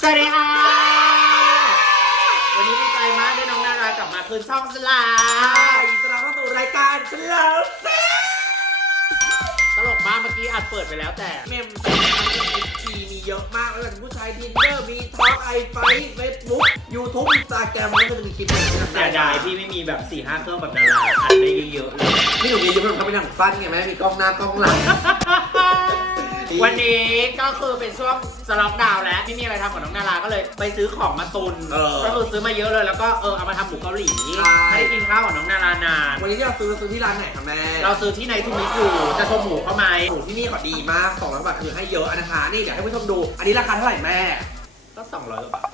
สวัสดีค่ะ วันนี้ดีใจมากได้น้องนารากลับมาคืนช่องสลายินดีต้อนรับเข้าสู่รายการเฉลิมเซ่ตลกมากเมื่อกี้อัดเปิดไปแล้วแต่เมมแต่ทีมีเยอะมากไม่ว่าจะเป็นผู้ชายทินเดอร์มีท็อกไอไฟเฟซบุ๊กยูทูบอินสตาแกรมมันก็จะมีคลิปหนึ่งที่ทำเสียดายที่ไม่มีแบบ4ี่ห้าเครื่องแบบดาราอัดได้เยอะๆเลยพี่หนุ่มมียูทูบเขาเป็นหนังสั้นไงแม่มีกล้องหน้ากล้องหลัง วันนี้ก็คือเป็นช่วงสล็อกดาวน์แล้วไม่มีอะไรทำกับน้องนาราก็เลยไปซื้อของมาตุนเออก็คือซื้อมาเยอะเลยแล้วก็เออเอามาทำหมูเกาหลีใช่ให้ได้กินข้าวกับน้องนารานานวันนี้ที่เราซื้อซื้อที่ร้านไหนคะแม่ เราซื้อที่ในทูมิอยู่จะชมหมูเข้าไหมหมูที่นี่เขาดีมาก2ร้อยบาทคือให้เยอะนะคะ นี่เดี๋ยวให้ผู้ชมดู อันนี้ราคาเท่าไหร่แม่ ก็สองร้อยกว่าบาท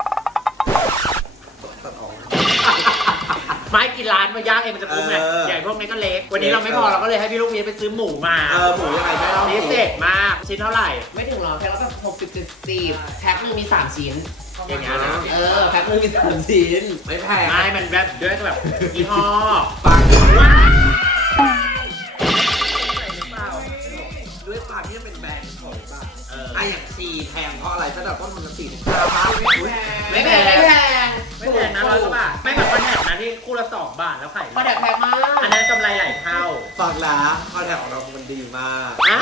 ไม้กินร้านมาย่างเองมันจะคุ้มไงเออใหญ่พวกนี้ก็เล็ก วันนี้เราไม่พอเราก็เลยให้พี่ลูกเมียไปซื้อหมูมาเออหมูยังไงแม่เล่าพิเศษมากชิ้นเท่าไหร่ ไม่ถึงหรอกแค่เราแบบหกสิบเจ็ดสิบแพ็คหนึงมีสามชิ้น อย่างเงี้ยนะเออแพ็คหนึงมีสามชิ้น ไม่แพงไม่มันแบบด้วยแบบยี่ห้อฟังด้วยความที่มันเป็นแบรนด์ของป่ะเออไอะอย่างชีแพงเพราะอะไรถ้าแบบต้นทุนมันสี่สิบห้าบาทไม่แพง ไม่แพง ไม่แพงนะร้อยกว่าบาทไม่เหมือนคอนแทคนะที่ คู่ละสองบาทแล้วขายมาแดกแพงมาก อันนั้นกำไรหลายเท่าฟังนะข้อแถวของเรามันดีมากอะ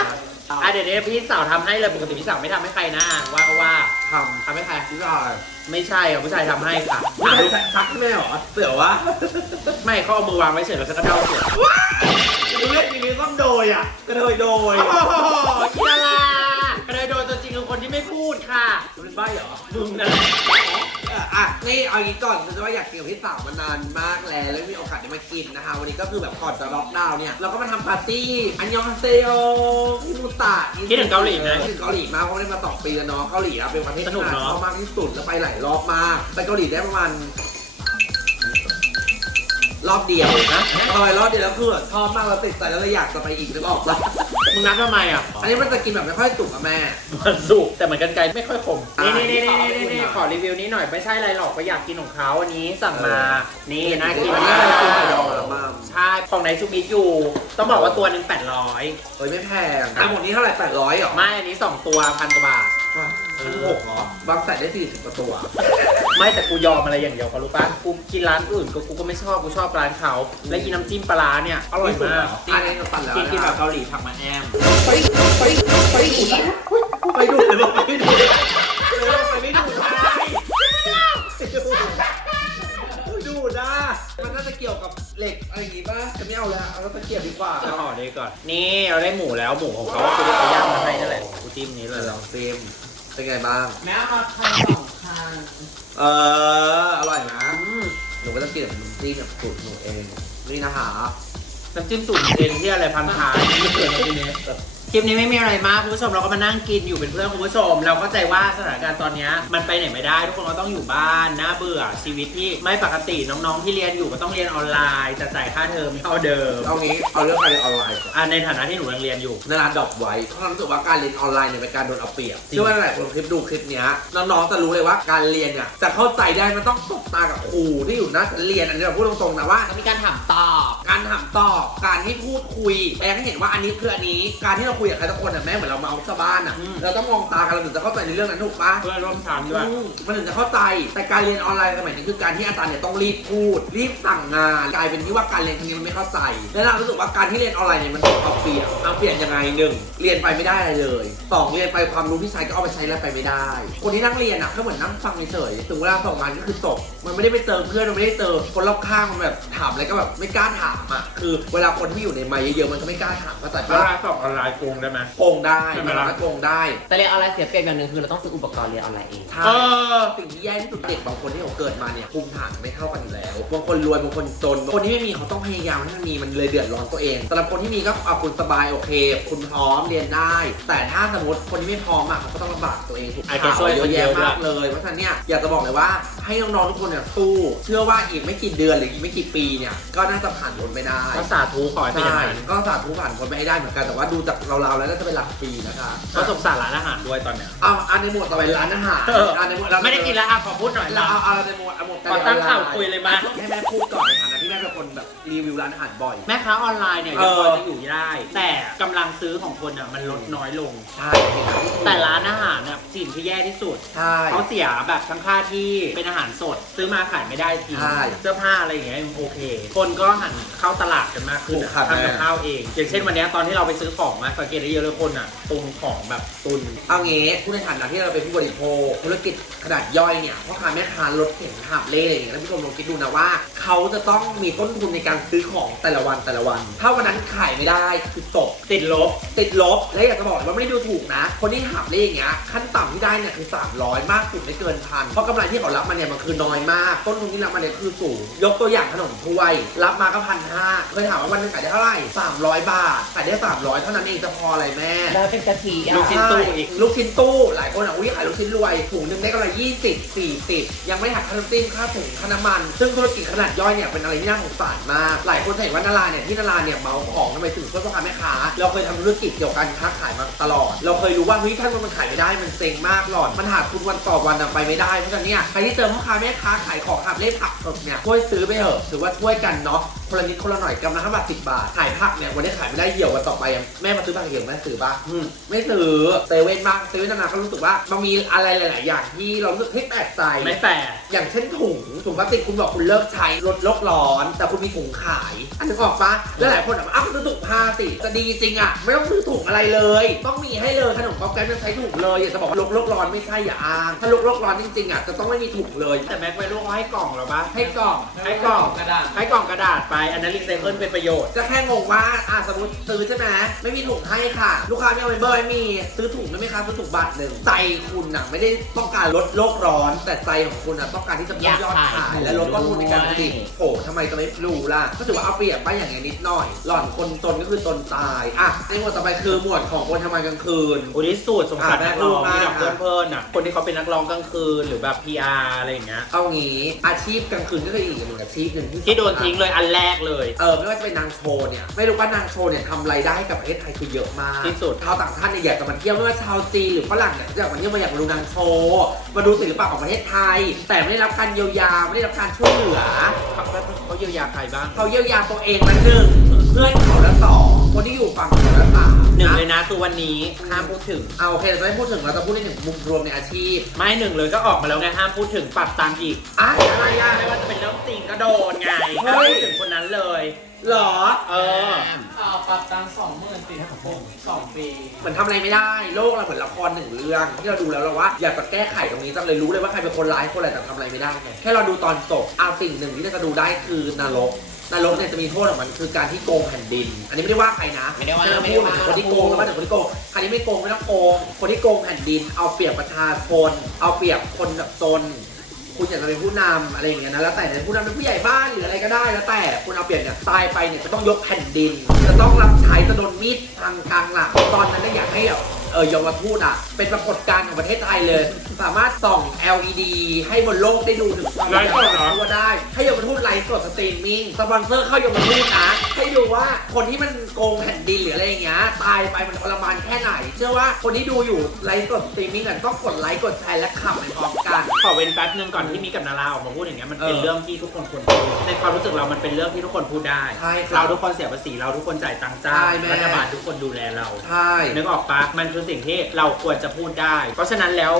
อะเดี๋ยวนี้พี่สาวทำให้เลยปกติพี่สาวไม่ทำให้ใครนะว่าก็ว่าทำทำให้ใครพี่ชายไม่ใช่อะผู้ชายทำให้ค่ะไม่อะลูกทักแม่เหรอเสือวะไม่เขาเอามือวางไว้เฉยแล้วก็เดาสวยดูเล่นมีนี้ต้องโดยอะกระโดยโดยโอ้โหอีลาลากระโดยโดยตัวจริงคือคนที่ไม่พูดค่ะ เป็นใบเหรอ มึงนั่นแหละเอออะ นี่เอางี้ก่อนคือว่าอยากกินกับพี่สาวมานานมากแล้วแล้วมีโอกาสได้มากินนะคะ วันนี้ก็คือแบบก่อนจะล็อกดาวน์เนี่ยเราก็มาทำปาร์ตี้อันยองฮาเซโอฮิมุตะคิดถึงเกาหลีไหมคิดถึงเกาหลีมากเพราะไม่ได้มาสองปีแล้วเนาะเกาหลีอะเป็นประเทศสนุกที่เนอะ ชอบมากที่สุดแล้วไปหลายรอบมากไปเกาหลีได้ประมาณ รอบเดียวนะพอไปรอบเดียวแล้วคือชอบมากแล้วติดใจแล้วเลยอยากจะไปอีกนึกออกปะมึงนับทำไมอะ อันนี้มันจะกินแบบไม่ค่อยสุกอะแม่ มันสุกแต่เหมือนกันไกลไม่ค่อยคมอ่านี่นี่นี่นี่นี่ขอนี่ขอบคุณขอรีวิวนี้หน่อยไม่ใช่อะไรหรอกไปอยากกินของเขาอันนี้สั่งมาเออนี่น่ากินอันมานี้กคือไข่ดองอัลบั้มใช่ของในชูมิอยู่ ต้องบอกว่าตัวหนึ่ง800เฮ้ยไม่แพงทั้งหมดนี้เท่าไหร่แปดร้อยหรอไม่อันนี้ 2 ตัวพันกว่าบาทพัน หกเหรอบางใส่ได้สี่สิบกว่าตัว ไม่แต่กูยอมอะไรอย่างเดียวเขารู้ป่ะกูกินร้านอื่นกูกูก็ไม่ชอบกูชอบร้านเขาและยีน้ำจิ้มปลาร้าเนี่ยอร่อยมากอันนี้ก็ตันแล้วกินกินแบบเกาหลีผักมาแอมไปไปไปดูดไปดูดเลยบอกไปดูดเลยไปไม่ดูดได้ดูดนะมันน่าจะเกี่ยวกับเหล็กอะไรอย่างงี้ป่ะจะไม่เอาแล้วเอาตะเกียบดีกว่าจะห่อดีก่อน นี่เราได้หมูแล้วหมูของเขาก็คือได้ไปย่างมาให้นั่นแหละกูจิ้มนี้เลยลองเต็ม เป็นไงบ้าง แม่เอามาพันสองพันเออ อร่อยนะอืมหนูก็ต้องกินแบบน้ำจิ้มแบบสูตรหนูเอง นี่นะคะน้ำจิ้มสูตรเองที่อะไรพันท้ายไม่เคยนะทีนี้ คลิปนี้ไม่มีอะไรมากคุณผู้ชมเราก็มานั่งกินอยู่เป็นเพื่อนคุณผู้ชม เราเข้าใจว่าสถานการณ์ตอนเนี้ยมันไปไหนไม่ได้ ทุกคนก็ต้องอยู่บ้านน่าเบื่อชีวิตที่ไม่ปกติน้องๆที่เรียนอยู่ก็ต้องเรียนออนไลน์แต่จ่ายค่าเทอมเท่าเดิมเอางี้เอาเรื่องการเรียนออนไลน์ก่อนอะในฐานะที่หนูยังเรียนอยู่ นาราดรอปไว้เพราะรู้สึกว่าการเรียนออนไลน์เนี่ยเป็นการโดนเอาเปรียบเชื่อว่าหลายคนคลิปดูคลิปเนี้ยน้องๆจะรู้เลยว่าการเรียนเนี่ยจะเข้าใจได้มันต้องตบตากับครูที่อยู่หนะเรียนอันนี้เราพูดตรงๆนะว่าก็มีการถามตอบ การถามตอบ การที่พูดคุยแปลให้เห็นว่าอันนี้คืออันนี้ การที่เราคุยกับใครสักคนอะแม่เหมือนเราเมาส์ชาวบ้านอะ อืม เราต้องมองตากันเราถึงจะเข้าใจในเรื่องนั้นถูกปะ เพื่อนร่วมทางด้วย อืมมันถึงจะเข้าใจ แต่การเรียนออนไลน์สมัยนี้คือการที่อาจารย์เนี่ยต้องรีบพูด รีบสั่งงานกลายเป็นที่ว่าการเรียนทีนี้มันไม่เข้าใจ และเรารู้สึกว่าการที่เรียนออนไลน์เนี่ยมันถูกเอาเปรียบเอาเปรียบยังไงหนึ่งเรียนไปไม่ได้อะไรเลยสองเรียนไปความรู้ที่ใช้ก็เอาไปใช้แล้วไปไม่ได้ คนที่นั่งเรียนอะก็เหมือนนั่งฟังเฉยๆถึงเวลาส่งงานก็คือจบมันไม่ได้ไปเจอเพื่อนมันไม่ได้เจอคนรอบข้างมันแบบถามอะไรก็แบบไม่กล้าถามอะคือเวลาคนที่อยู่ในไมค์เยอะๆมันก็ไม่กล้าถามเข้าใจเวปะลาสอบออนไลน์โกงได้ไหม โกงได้ใช่ไหมมันล่ะก็โกงได้ แต่เรียนออนไลน์เสียเปรียบอย่างหนึ่งคือเราต้องซื้ออุปกรณ์เรียนออนไลน์เอง ใช่เออ สิ่งที่แย่ที่สุดเด็กบางคนที่เขาเกิดมาเนี่ยภูมิฐานไม่เท่ากันอยู่แล้วบางคนรวยบางคนจนบางคนที่ไม่มีเขาต้องพยายามให้มันมีมันเลยเดือดร้อนตัวเองสำหรับคนที่มีก็เอาคุณสบายโอเค คุณพร้อมเรียนได้ แต่ถ้าสมมติคนที่ไม่พร้อมอะเขาก็ต้องลำบากตัวเองถูกอาจจะช่วยเยคนอะเดียแยะวด้วย มากเลยเพราะฉะนั้นเนี่ยอยากจะบอกเลยว่า ให้น้องๆทุกคนเนี่ยสู้เชื่อว่าอีกไม่กี่เดือนหรืออีกไม่กี่ปีเนี่ยก็น่าจะผ่านพ้นไปได้ก็สาธุขอให้เป็นอย่างใช่นั้นก็สาธุผ่านพ้นไปให้ได้เหมือนกันแต่ว่าดูจากเราๆแล้วน่าจะเป็นหลักปีนะคะประสบสารร้านอาหารด้วยตอนเนี้ย เอาอันในหมวดต่อไปร้านอาหารเออ อันในหมวดเราไม่ได้กินแล้วอะขอพูดหน่อยเราละเอาเอาในหมวดเอาหมวดขอตั้งข่าวคุยเลยมาให้แม่พูด รีวิวร้านอาหารบ่อย แม่ค้าออนไลน์เนี่ยเอยังอพอจะอยู่ได้ แต่กำลังซื้อของคนอะมันลดน้อยลง ใช่แต่ร้านอาหารเนี่ยสิ่งที่แย่ที่สุด ใช่ เขาเสียแบบทั้งค่าที่เป็นอาหารสด ซื้อมาขายไม่ได้ทีใช่เสื้อผ้าอะไรอย่างเงี้ยยังโอเค คนก็หันเข้าตลาดกันมากขึ้นถูอะกครับทำกับแม่ ข้าวเอง อย่างเช่นวันเนี้ยตอนที่เราไปซื้อของมาสังเกตได้เยอะเลยคนอะตุนของแบบตุน เอางี้ผู้ในฐานะที่เราเป็นผู้บริโภคธุรกิจขนาดย่อยเนี่ยพ่อค้าแม่ค้ารถเข็นหาบเล่อะไรอย่างเงี้ยแล้วพี่ชมลองคิดดูนะว่า เขาจะต้องมีต้นทุนในการซื้อของแต่ละวันแต่ละวัน ถ้าวันนั้นขายไม่ได้คือตกติดลบ ติดลบ และอยากจะบอกเลยว่าไม่ได้ดูถูกนะ คนที่หาบเล่อย่างเงี้ยขั้นต่ำที่ได้เนี่ยคือ 300 มากสุดไม่เกินพันเพราะกำไรที่เขารับมาเนี่ยมันคือน้อยมาก ต้นทุนที่รับมาเนี่ยคือสูง ยกตัวอย่างขนมถ้วย รับมาก็พันห้าเคยถามว่าวันหนึงขายได้เท่าไหร่300 บาทขายได้ 300 เท่านั้นเองจะพออะไรแม่แล้วเป็นกะทิอะลูกชิ้นตู้อีกลูกชิ้นตู้หลายคนอะอุ้ยขายลูกชิ้นรวยถุงหนึงได้กำไรยี่สิบสี่สิบยังไม่หักค่าน้ำจิ้มค่าถุงค่าน้ำมัน ซึ่งธุรกิจขนาดย่อยเนี่ยเป็นอะไรที่น่าสงสารมากหลายคนเห็นว่านาราเนี่ยที่นาราเนี่ยเมาของทำไมถึงช่วยพ่อค้าแม่ค้าเราเคยทำธุรกิจเกี่ยวกับการค้าขายมาตลอด เราเคยรู้ว่าเฮ้ยท่านมันขายไม่ได้มันเซ็งมากหลอดมันหาทุนวันต่อวันไปไม่ได้เพราะฉะนั้นเนี่ยใครที่เจอพ่อค้าแม่ค้าขายของหับเล่ผักสดเนี่ยช่วยซื้อไปเถอะถือว่าช่วยกันเนาะ คนละนิดคนละหน่อยกำลังห้าบาทสิบบาทขายผักเนี่ยวันนี้ขายไม่ได้เหี่ยววันต่อไปอะแม่มาซื้อผักเหี่ยวแม่ซื้อปะอืมไม่ซื้อเซเว่นบ้างเซเว่นนานๆก็รู้สึกว่ามันมีอะไรหลาย ๆ อย่างที่เรารู้สึกเฮ้ยแปลกใจ ไม่แปลกอย่างเช่นถุงถุงพลาสติกคุณบอกคุณเลิกใช้ลดโลกร้อน แต่คุณมีถุงขาย อันนึกออกปะแล้วหลายคนอะอ้าวซื้อถุงผ้าสิจะดีจริงอะ ไม่ต้องซื้อถุงอะไรเลย ต้องมีให้เลยขนมป๊อปแก๊สมันใช้ถุงเลยอย่าจะบอกว่าลดโลกร้อนไม่ใช่อย่าอ้างถ้าลดโลกร้อนจริง ๆ อะจะต้องไม่มีถุงเลย แต่แม็กไปลูกเขาให้กล่องเหรอปะให้กล่องให้กล่องกระดาษให้กล่องกระดาษไปอันนั้นรีไซเคิลเป็นประโยชน์ จะแค่งงว่าอะสมมติซื้อใช่ไหมไม่มีถุงให้ค่ะ ลูกค้าไม่เอาเมมเบอร์ไม่มีซื้อถุงได้ไหมคะซื้อถุงบาทหนึ่งใจคุณอะไม่ได้ต้องการลดโลกร้อน แต่ใจของคุณอะต้องการที่จะเพิ่มยอดขายและลดต้นทุนในการผลิตโอ้ทำไมจะไม่รู้ล่ะก็ถือว่าเอาเปรียบไปอย่างเงี้ยนิดหน่อย หล่อนคนจนก็คือจนตายอะในหมวดต่อไปคือหมวดของคนทำงานกลางคืน อุทิศสูตรสงสารอะนักร้องแม่ที่ลูแบกบมากเพื่อนๆอะคนที่เขาเป็นนักร้องกลางคืนหรือแบบ PR อะไรอย่างเงี้ยเอางี้อาชีพกลางคืนก็คืออีกหนึ่งอาชีพหนึ่งที่ที่โดนทิ้งเลยอันแรกเลย เออไม่ว่าจะเป็นนางโชว์เนี่ยไม่รู้ว่านางโชว์เนี่ยทำรายได้ให้กับประเทศไทยคือเยอะมากที่สุด ชาวต่างชาติเนี่ยอยากจะมาเที่ยวไม่ว่าชาวจีนหรือฝรั่งเนี่ยอยากมาเที่ยวมาอยากมาดูนางโชว์มาดูศิลปะของประเทศไทย แต่ไม่ได้รับการเยียวยาไม่ได้รับการช่วยเหลือเขาเขาเยียวยาใครบ้างเขาเยียวยาตัวเองละหนึ่งเพื่อนเขาละสองคนที่อยู่ฝั่งเขาละสาม หนึ่งนะเลยนะคือวันนี้ห้ามพูดถึง เอาโอเคเราจะไม่พูดถึงเราจะพูดในหนึ่งมุมรวมในอาชีพไม่หนึ่งเลยก็ออกมาแล้วไงห้ามพูดถึงปรับตังค์อีกอะอะไรอะไม่ว่าจะเป็นเรื่องจริงก็โดนไงเฮ้ห้ามยพูดถึงคนนั้นเลยหรอ เอออ่าปรับตังสองหมื่นสี่พันหกสองปีเหมือนทำอะไรไม่ได้ โลกเราเหมือนละครหนึ่งเรื่อง ที่เราดูแล้วเราว่าอยากจะแก้ไขตรงนี้จังเลยรู้เลยว่าใครเป็นคนร้ายคนอะไรแต่ทำอะไรไม่ได้ไงแค่เราดูตอนจบเอาสิ่งหนึ่งที่เราจะดูได้คือนรก นรกเนี่ยจะมีโทษของมันคือการที่โกงแผ่นดิน อันนี้ไม่ได้ว่าใครนะไม่ได้ว่าแค่ไม่พูได้ดว่าถึงคนที่โกงแล้วว่าถึงคนที่โกงใครที่ไม่โกงไม่ต้องโกง คนที่โกงแผ่นดิน เอาเปรียบประชาชนเอาเปรียบคนแบบจนคุณอยากจะเป็นผู้นำอะไรอย่างเงี้ยนะแล้วแต่เป็นผู้นำเป็นผู้ใหญ่บ้านหรืออะไรก็ได้แล้วแต่คุณเอาเปรียบเนี่ยตายไปเนี่ยจะต้องยกแผ่นดิน จะต้องรับใช้จะโดนมีดทางกลางหลังตอนนั้นก็อยากให้แบบ เออเยาวทูตอะ เป็นปรากฏการณ์ของประเทศไทยเลย สามารถส่อง LED ให้บนโลกได้ดูถึงความไลฟ์สดเหรอ ตัวได้ ให้เยาวทูตไลฟ์สดสตรีมมิ่งสปอนเซอร์เข้าเยาวทูตนะ ให้ดูว่าคนที่มันโกงแผ่นดินหรืออะไรอย่างเงี้ยตายไปมันทรมานแค่ไหน เชื่อว่าคนที่ดูอยู่ไลฟ์สดสตรีมมิ่งอะต้องกดไลค์กดแชร์และขับไปพร้อมกัน ขอเว้นแป๊บนึงก่อนที่มีกับนาราออกมาพูดอย่างเงี้ยมันเป็นเออเรื่องที่ทุกคนควรพูดในความรู้สึกเรามันเป็นเรื่องที่ทุกคนพูดได้ ใช่ครับเราทุกคนเสียภาษีเราทุกคนจ่ายตังค์จ้าใช่งแม่ รัฐบาลทุกคนดูแลเราใช่ นึกออกปะมันคือสิ่งที่เราควรจะพูดได้ เพราะฉะนั้นแล้ว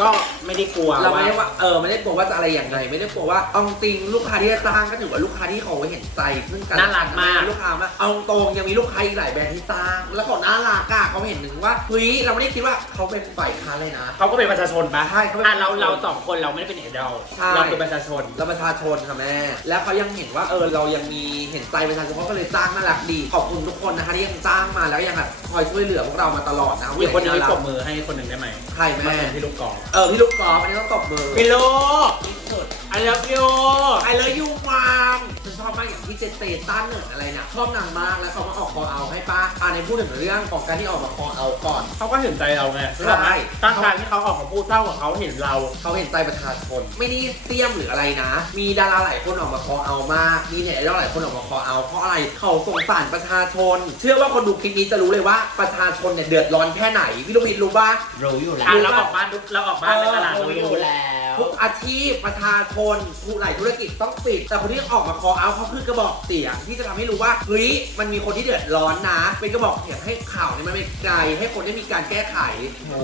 ก็ไม่ได้กลัวเราว่าไม่ได้ว่าเออไม่ได้กลัวว่าจะอะไรอย่างไร ไม่ได้กลัวว่าเอาจริงลูกค้าที่จะจ้างก็ถือว่าลูกค้าที่เขาเห็นใจซึ่งกันน่ารักมากลูกค้ามากเอาตรงยังมีลูกค้าอีกหลายแบรนด์ที่จ้าง แล้วเขาน่ารักอะเขาเห็นหนึ่งว่าเฮ้ยเราไม่ได้คิดว่าเขาเป็นฝ่ายค้านเลยนะเขาก็เป็นประชาชนปะใช่เขาเป็นอะเราเราสองคนเราไม่ได้เป็นเอเดลใช่เราคือประชาชนเราประชาชนค่ะแม่แล้วเขายังเห็นว่าเออเรายังมีเห็นใจประชาชนเขาก็เลยจ้างน่ารักดีขอบคุณทุกคนนะคะที่ยังจ้างมาแล้วยังแบบคอยช่วยเหลือพวกเรามาตลอดนะมีคนหนึงาที่รัปรบมือให้คนหนึ่งได้ไหมใครมาแม่เป็นพี่ลูกกอล์ฟเออพี่ลูกกอล์ฟอันนี้ต้องตบมือพี่ลูก ที่สุด I love you ากอย่างที่เจเตตันหนึ่งอะไรเนี่ยชอบนางมากแล้วเขามาออกคอเอาให้ป้าอ่าในพูดถึงเรื่องของการที่ออกมาคอเอาก่อน เขาก็เห็นใจเราไงใช่ ตั้งการที่เขาออกมาพูดเท่ากับเขาเห็นเรา เขาเห็นใจประชาชนไม่ได้เตี้ยมหรืออะไรนะ มีดาราหลายคนออกมาคอเอามากมีเน็ตไอดอลหลายคนออกมาคอเอาเพราะอะไรเขาสงสารประชาชน เชื่อว่าคนดูคลิปนี้จะรู้เลยว่าประชาชนเนี่ยเดือดร้อนแค่ไหนพี่ลูกวิทย์รู้ปะ รู้อยู่แล้วอะเราออกบ้านทุกเราออกบ้านในตลาดรู้เราอยู่รู้แล้ว ทุกอาชีพประชาชนผู้หลายธุรกิจต้องปิด แต่คนที่ออกมาคอเอาเขาคือกระบอกเสียงที่จะทำให้รู้ว่าเฮ้ยมันมีคนที่เดือดร้อนนะ เป็นกระบอกเสียงให้ข่าวเนี่ยมันไปไกลให้คนได้มีการแก้ไข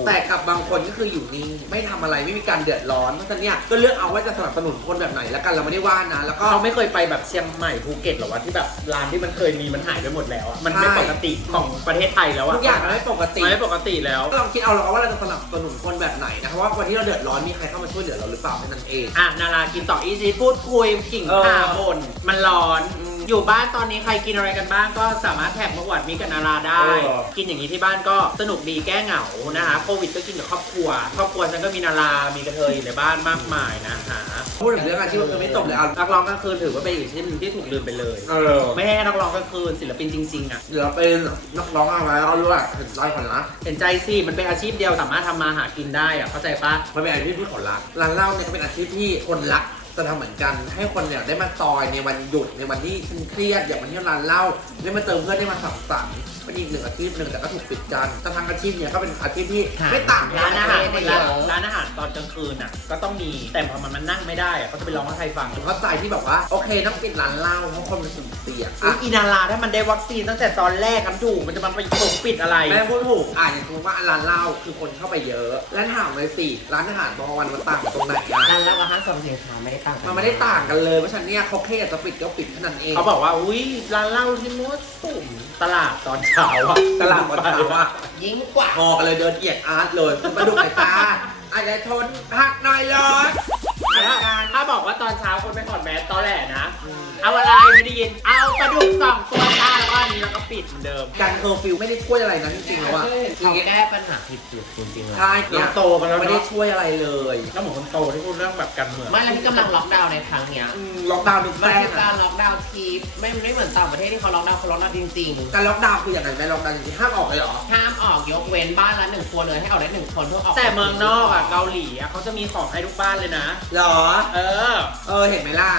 แต่กับบางคนก็คืออยู่นิ่งไม่ทำอะไรไม่มีการเดือดร้อนเพราะฉะนั้นเนี่ยก็เลือกเอาว่าจะสนับสนุนคนแบบไหนแล้วกันเราไม่ได้ว่านะ แล้วก็เขาไม่เคยไปแบบเชียงใหม่ภูเก็ตหรอวะที่แบบร้านที่มันเคยมีมันหายไปหมดแล้วอะมันไม่ใช่ปกติของประเทศไทยแล้วอะทุกอย่างมันไม่ปกติมันไม่ปกติแล้วลองคิดเอาแล้วกันว่าเราจะสนับสนุนคนแบบไหนนะครับว่าวันที่เราเดือดร้อนมีใครเข้ามาช่วยเหลือเราหรือเปล่าแค่นั้นเอง อะนารากินต่ออีซีพูดคุยขิงเออ ข่าบ่นมันร้อนอืมอยู่บ้านตอนนี้ใครกินอะไรกันบ้างก็สามารถแท็กมาหวัดมิกกับนาราได้ เออ กินอย่างนี้ที่บ้านก็สนุกดีแก้เหงานะคะโควิดก็กินกับครอบครัว ครอบครัวฉันก็มีนารา มีกระเทยอยู่ในบ้านมากมายนะคะ พูดถึงเรื่องอาชีพก็คือไม่จบเลยเอานักร้องกลางคืนถือว่าเป็นอีกอาชีพหนึงที่ถูกลืมไปเลย เออไม่ให้นักร้องกลางคืนศิลปินจริงๆอะเดี๋ยวเราเป็นนักร้องอะไรเอารู้ว่าเห็นใจก่อนนะเห็นใจสิมันเป็นอาชีพเดียวสามารถทำมาหากินได้อะเข้าใจปะมันเป็นอาชีพที่คนรักร้านเหล้าเนี่ยก็เป็นอาชีพที่คนรัก จะทำเหมือนกันให้คนเนี่ยได้มาซอยในวันหยุดในวันที่ฉันเครียดอยากมาเที่ยวร้านเหล้าได้มาเติมเพื่อนได้มาสังสรรค์เป็นอีกหนึ่งอาชีพหนึ่งแต่ก็ถูกปิดกันแต่ทางอาชีพเนี่ยก็เป็นอาชีพที่ไม่ต่างกัร้านอาหารไม่ร้านเยอะร้านอาหารตอนกลางคืนอะก็ต้องมีแต่พอมันมันนั่งไม่ได้อะเขาจะไปร้องให้ใครฟังผมเข้าใจที่แบบว่าโอเคต้องปิดร้านเหล้าเพราะคนมันสุ่มเสี่ยงอุ๊อะยอีนาราถ้ามันได้วัคซีนตั้งแต่ตอนแรกกันถูกมันจะมาไปปกปิดอะไรแม่พูดถูกอะอย่างสมมติว่าร้านเหล้าคือคนเข้าไปเยอะ แล้วถามเลยสิร้านอาหารบางวันมันต่างกันตรงไหนอะร้านแล้วก็ห้างสรรพสินค้าไม่ได้ต่างกัมันไม่ได้ต่างกันเลยเพราะฉะนั้นเนี่ยเขาแค่อยากจะปิดก็ปิดแค่นั้นเองเขาบอกว่า อุ้ยร้านเหล้าที่มดสุ่มตลาดตอนเช้าอะตลาดวันเสาร์อะยิ่งกว่าพอกันเลยเดินเอียดอาร์ตเลยคุณมาดูไอ้ตาอะไรทนพักหน่อยเลย ถ้าถ้าบอกว่าตอนเช้าคนไม่ถอดแมสตอนแหลนะ เอาอะไรไม่ได้ยิน เอาปลาดุกสองตัวจ้าแล้วก็อันนี้แล้วก็ปิดเหมือนเดิม การเคอร์ฟิวไม่ได้ช่วยอะไรนะจริงๆแล้วอะเขาแก้ปัญหาผิดจุดจริงๆเลยใช่เราเนี่ยโตกันแล้วไม่ได้เนาะช่วยอะไรเลยแล้วเหมือนคนโตที่พูดเรื่องแบบการเมืองไม่แล้วที่กำลังล็อกดาวน์ในครั้งเนี้ยอืมล็อกดาวน์ดูมันแป้งคือการล็อกดาวน์ทีไม่ไม่เหมือนต่างประเทศที่เขาล็อกดาวน์เขาล็อกดาวน์จริงการล็อกดาวน์คืออย่างไรแม่ล็อกดาวน์จริงๆห้ามออกเลยเหรอ ๆห้ามออกยกเว้นบ้านละหนึ่งครัวเรือนให้ออกได้หนึ่งคนเพื่อออกแต่เมืองนอกอะเกาหลีอะเขาจะมีของให้ทุกบ้านเลยนะ เหรอเออเออเห็นไหมล่ะ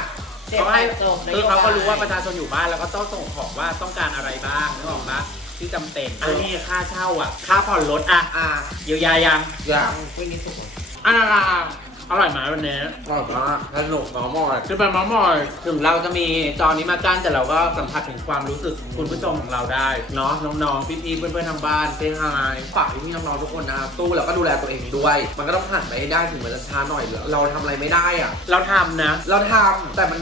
จ็บเขาให้จบคือเขาก็รู้ว่าประชาชนอยู่บ้านแล้วก็ต้องส่งของว่าต้องการอะไรบ้างนึกออกปะที่จำเป็นอันนี้ค่าเช่าอะ ค่าผ่อนรถอะอะเยียวยายังยังวินิสุกอันนารา อร่อยไหมวันนี้อร่อยมากสนุกน้องมอยคือเป็นมอมอยถึงเราจะมีจอนี้มากั้นแต่เราก็สัมผัสถึงความรู้สึกคุณผู้ชมของเราได้เนาะน้องๆพี่ๆเพื่อนๆทางบ้านเซฮายฝากพี่ๆน้องๆทุกคนนะครับตู้แล้วก็ดูแลตัวเองด้วย มันก็ต้องผ่านไปให้ได้ถึงมันจะช้าหน่อยเราทำอะไรไม่ได้อะเราทำนะ เราทำแต่มัน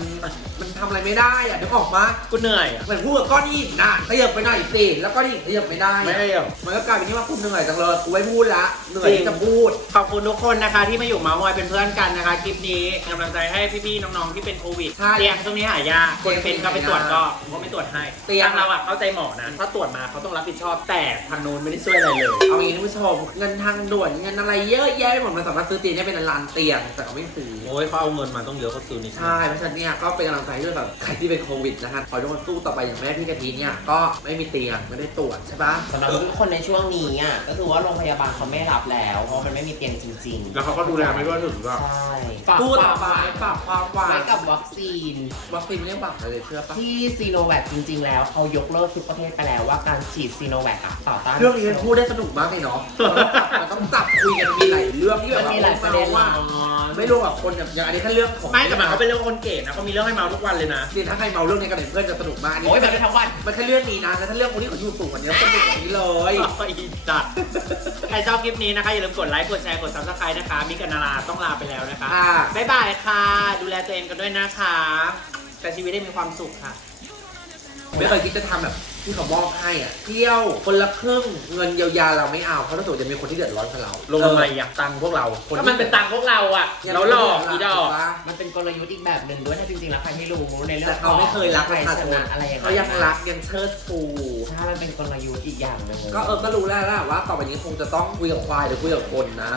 มันทำอะไรไม่ได้อะเดี๋ยวออกมากูเหนื่อยอะเหมือนพูดกับก้อนหินน่ะขยับไปหน่อยสิแล้วก้อนหินขยับไม่ได้ไม่ได้หรอกมันก็กลายเป็นที่ว่าคุณเหนื่อยจังเลยกูไม่พูดละเหนื่อยจริงที่จะพูดขอบคุณทุกคนนะคะที่มาอยู่เมาส์มอยเป็นเพื่อนกันนะคะคลิปนี้กำลังใจให้พี่ๆน้องๆที่เป็นโควิดใช่เตียงตรงนี้หายากคนเป็นก็ไปตรวจก็ผมก็ไม่ตรวจให้เตียง ทางเราอะเข้าใจหมอนะถ้าตรวจมาเขาต้องรับผิดชอบแต่ทางนู้นไม่ได้ช่วยอะไรเลย เอางี้ท่านผู้ชมเงินทางด่วนเงินอะไรเยอะแยะไปหมดมันสามารถซื้อเตียงได้เป็นล้านๆเตียงแต่เขาไม่ซื้อ โอ้ยเขาเอาเงินมาต้องเยอะเขาซื้อนี่ใช่เพราะฉะนั้นเนี่ยก็เป็นกำลังใจให้ด้วยแบบใครที่เป็นโควิดนะฮะขอให้ทุกคนสู้ต่อไปอย่างแม่พี่กะทิเนี่ยก็ไม่มีเตียงไม่ได้ตรวจใช่ปะสำหรับทุกคนในช่วงนี้อะก็คือว่าโรงพยาบาลเขาไม่รับแล้ว เพราะมันไม่มีเตียงจริง แล้วเขาก็ดูแลไม่ทั่วถึงๆก็ใช่ฝากพูดควาต่อมไปฝากความหวาไว้นกับวัคซีน วัคซีนไม่ได้บักเลยเชื่อปะที่ซีโนแวคจริง ๆ แล้วเขายกเลิกทุกประเทศไปแล้วว่าการฉีดซีโนแวคอะต่อต้านเรื่องนี้พูดได้สนุกมากเลยเนาะมันต้องจับคุยกันมีหลายเรื่องที่แบบมันว่ามีหลายประเด็นว่าเนาะ ไม่รู้แบบคนแบบอย่างอันนี้ถ้าเรื่องของไม่แต่หมายเขาเป็นเรื่องคนเก๋นะเขามีเรื่องให้เมาทุกวันเลยนะนี่ถ้าใครเมาเรื่องนี้กันเดี๋ยวเพื่อนจะสนุกมากอันนี้โอ้ยมันเป็นทั้งวันมันแค่เรื่องนี้นะแล้วถ้าเรื่องคนที่เขาอยู่สูงกว่านี้สนุกกว่านี้เลยอีจัดใครชอบคลิปนี้นะคะอย่าลืมกดไลค์กดแชร์กด subscribe นะคะมิกกับนาราต้องลาไปแล้วนะคะอ่า บ๊ายบายค่ะ ดูแลตัวเองกันด้วยนะคะแต่ชีวิตได้มีความสุขค่ะ ไม่เคยคิดจะทำแบบที่เขามอบให้อะเที่ยวคนละครึ่งเงินเยียวยาเราไม่เอาเพราะรู้สึกว่าจะมีคนที่เดือดร้อนกับเราลงทำไมอยากตังค์พวกเราคนที่ก็มันเป็นตังค์พวกเราอะเราหลอกอีดอก มันเป็นกลยุทธ์อีกแบบหนึ่งด้วยถ้าจริงๆแล้วใครไม่รู้ในเรื่อแต่งเขาไม่เคยรักประชาชนนะอะไรอย่างเขายังรักยังเชิดชูถ้ามันเป็นกลยุทธ์อีกอย่างหนึ่งก็เออก็รู้แล้วแหละว่าต่อไปนี้คงจะต้องคุยกับควายหรือคุยกับคนนะ